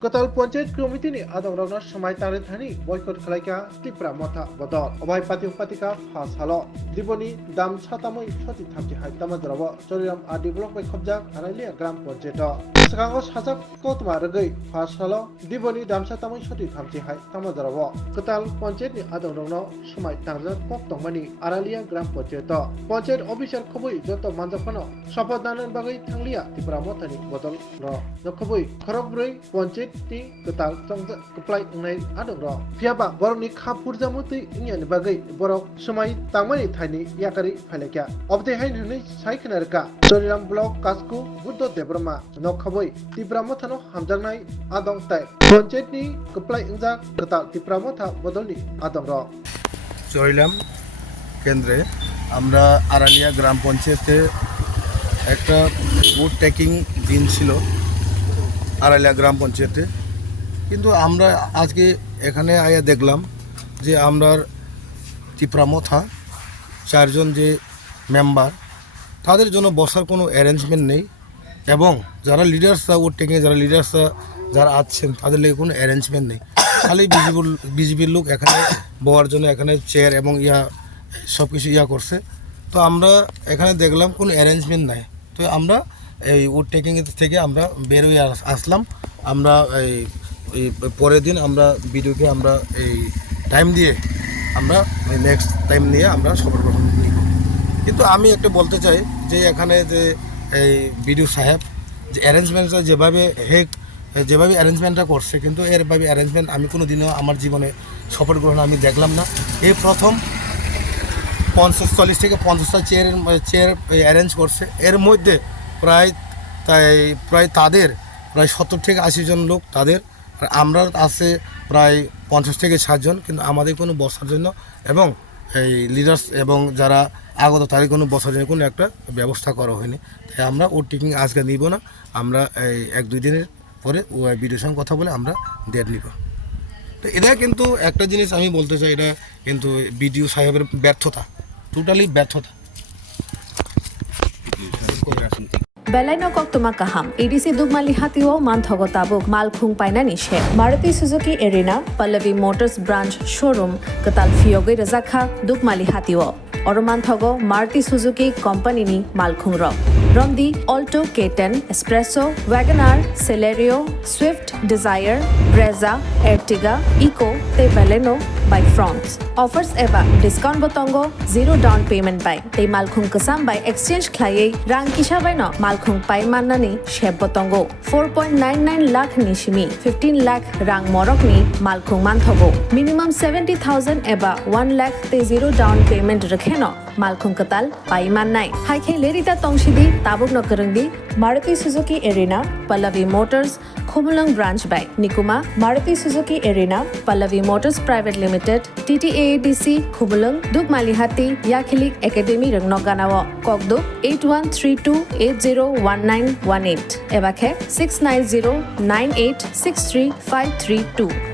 Kotal Panchayat Committee ni adong rogna Swmai tangre thani Boycott Khlaikha TIPRA Motha bodol obai patika phas halo diboni dam satamoi soti thamti hai tamadrabo Charilam a develop by khobjak Aralia gram Panchayat sakango sajak kotma ragai phas halo diboni dam satamoi soti thamti hai tamadrabo Kotal Panchayat ni adong rogna Swmai tangre pok tongmani Aralia gram Panchayat officer khobui joto manjaphano sapadhanan bagai thanglia TIPRA Motha ni bodol ro nokhobui khorokbroi Panchayat ti ketal tongja keplai ngai adong ro phiaba borokni khapurja muti ingyan bagai borok Swmai tangmani thaini yakari phailekya obde hain hunai saikhnarka Charilam block kasku buddho debrama nokhoboi TIPRA Motha no hamjangnai adong tai Panchayat ni keplai ingja ketal TIPRA Motha bodolni adong ro Charilam কেন্দ্রে আমরা আরালিয়া গ্রাম পঞ্চায়েতে একটা vote taking দিন ছিল আরালিয়া গ্রাম পঞ্চায়েতে কিন্তু আমরা আজকে এখানে আয়া দেখলাম যে আমরা TIPRA Motha চারজন যে মেম্বার তাদের জন্য বসার কোনো অ্যারেঞ্জমেন্ট নেই এবং যারা লিডার্সরা ভোট টেকিংয়ে যারা আছেন তাদের লেগে কোনো অ্যারেঞ্জমেন্ট নেই খালি বিজেপির লোক এখানে বওয়ার জন্য এখানে চেয়ার এবং সব কিছু করছে তো আমরা এখানে দেখলাম কোনো অ্যারেঞ্জমেন্ট নাই তো আমরা এই ভোট টেকিং থেকে আমরা বেরোয় আসলাম আমরা এই পরের দিন আমরা ভিডিওকে আমরা এই টাইম দিয়ে আমরা নেক্সট টাইম নিয়ে আমরা শপথ গ্রহণ নিব কিন্তু আমি একটা বলতে চাই যে এখানে যে এই বিডিও সাহেব যে অ্যারেঞ্জমেন্টটা যেভাবে অ্যারেঞ্জমেন্টটা করছে কিন্তু এরভাবে অ্যারেঞ্জমেন্ট আমি কোনো দিনও আমার জীবনে শপথ গ্রহণ আমি দেখলাম না এই প্রথম 40 থেকে 50টা চেয়ার অ্যারেঞ্জ করছে এর মধ্যে প্রায় তাদের প্রায় 70 থেকে 80 জন লোক তাদের আমরা আছে প্রায় 50 থেকে 60 জন কিন্তু আমাদের কোনো বসার জন্য এবং এই লিডার্স এবং যারা আগত তাদের কোনো বসার জন্য কোনো একটা ব্যবস্থা করা হয়নি তাই আমরা ভোট টেকিং আজকে নিব না আমরা এই 1-2 দিনের পরে ভিডিওর সঙ্গে কথা বলে আমরা ডেট নিব তো এটা কিন্তু একটা জিনিস আমি বলতে চাই এটা কিন্তু বিডিও সাহেবের ব্যর্থতা টোটালি ব্যর্থতা Belaino kok tuma kaham EDC dugmali hatio manthogo tabuk malkhung paina nishe Maruti Suzuki Arena Pallavi Motors branch showroom katal fioge razakha dugmali hatio oromanthogo Maruti Suzuki company ni malkhung ro Romdi Alto K10 Espresso Wagoner Celerio Swift Desire Brezza Ertiga Eco te Baleno by fronts offers eba discount botongo zero down payment by te malkhung kasam by exchange khlaiye rang kisha by no malkhung pai manani sheb botongo 4.99 lakh nishimi 15 lakh rang morok ni malkhung manthogo minimum 70,000 eba 1 lakh te zero down payment rakheno malkhung katal pai mannai haikhe lerita tongshidi tabuk no karangdi Maruti Suzuki Arena Pallavi Motors Khumulang branch by Nikuma Maruti Suzuki Arena Pallavi Motors Private Limited TTAADC Khumulang Dugmalihati Yakhilik Academy Rangnoganawa Kokduk 8132801918 Ebakhe 6909863532